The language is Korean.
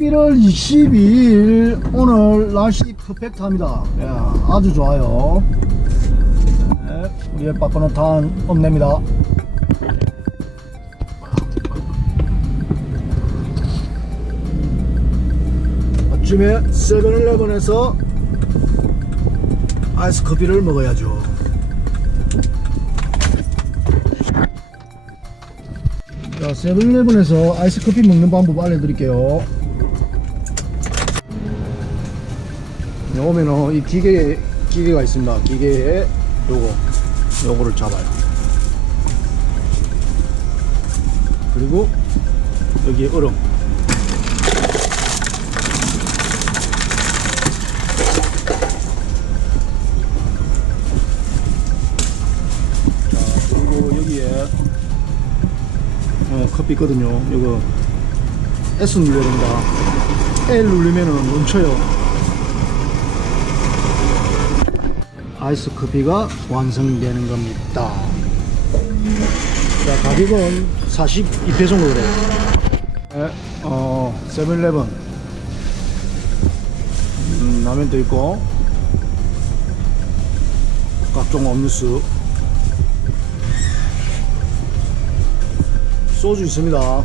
11월 22일 오늘 날씨 퍼펙트합니다. 야, 아주 좋아요. 네, 우리의 빠빠노탄 뽐냅니다. 아침에 세븐일레븐에서 아이스 커피를 먹어야죠. 자, 세븐일레븐에서 아이스 커피 먹는 방법 알려드릴게요. 오면은 이 기계 기계가 있습니다. 기계에 요거 요거를 잡아요. 그리고 여기에 얼음. 어, 커피 있거든요. 이거 S 눌러야 됩니다. L 누르면은 멈춰요. 아이스 커피가 완성되는 겁니다. 자, 가격은 42배송으로 그래요. 네, 어, 세븐일레븐. 음, 라면도 있고, 각종 음료수. 소주 있습니다.